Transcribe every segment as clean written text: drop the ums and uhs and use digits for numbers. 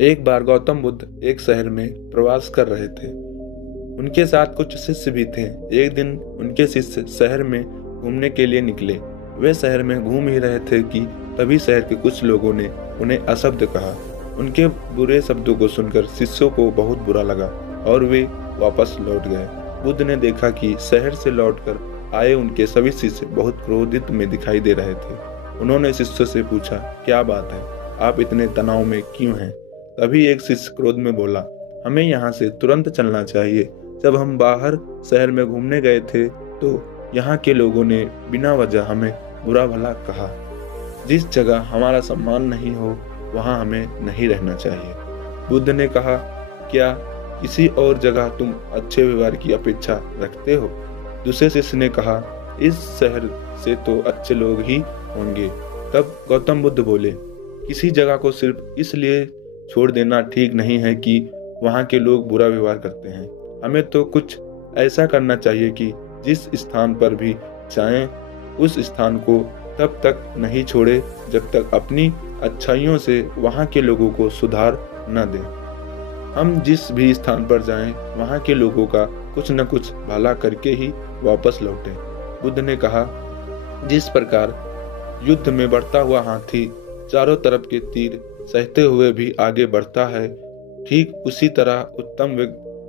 एक बार गौतम बुद्ध एक शहर में प्रवास कर रहे थे। उनके साथ कुछ शिष्य भी थे। एक दिन उनके शिष्य शहर में घूमने के लिए निकले। वे शहर में घूम ही रहे थे कि तभी शहर के कुछ लोगों ने उन्हें अशब्द कहा। उनके बुरे शब्दों को सुनकर शिष्यों को बहुत बुरा लगा और वे वापस लौट गए। बुद्ध ने देखा कि शहर से लौटकर आए उनके सभी शिष्य बहुत क्रोधित में दिखाई दे रहे थे। उन्होंने शिष्यों से पूछा, क्या बात है, आप इतने तनाव में क्यों हैं? तभी एक शिष्य क्रोध में बोला, हमें यहाँ से तुरंत चलना चाहिए। जब हम बाहर शहर में घूमने गए थे तो यहाँ के लोगों ने बिना वजह हमें बुरा भला कहा। जिस जगह हमारा सम्मान नहीं हो वहाँ हमें नहीं रहना चाहिए। बुद्ध ने कहा, क्या किसी और जगह तुम अच्छे व्यवहार की अपेक्षा रखते हो? दूसरे शिष्य ने कहा, इस शहर से तो अच्छे लोग ही होंगे। तब गौतम बुद्ध बोले, किसी जगह को सिर्फ इसलिए छोड़ देना ठीक नहीं है कि वहाँ के लोग बुरा व्यवहार करते हैं। हमें तो कुछ ऐसा करना चाहिए कि जिस स्थान पर भी जाएं उस स्थान को तब तक नहीं छोड़े जब तक अपनी अच्छाइयों से वहाँ के लोगों को सुधार न दें। हम जिस भी स्थान पर जाएं वहाँ के लोगों का कुछ न कुछ भला करके ही वापस लौटें। बुद्ध ने कहा, जिस प्रकार युद्ध में बढ़ता हुआ हाथी चारों तरफ के तीर सहते हुए भी आगे बढ़ता है, ठीक उसी तरह उत्तम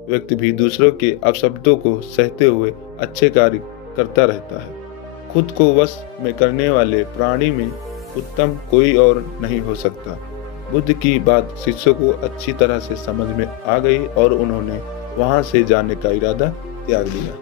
व्यक्ति भी दूसरों के अपशब्दों को सहते हुए अच्छे कार्य करता रहता है। खुद को वश में करने वाले प्राणी में उत्तम कोई और नहीं हो सकता। बुद्ध की बात शिष्यों को अच्छी तरह से समझ में आ गई और उन्होंने वहां से जाने का इरादा त्याग दिया।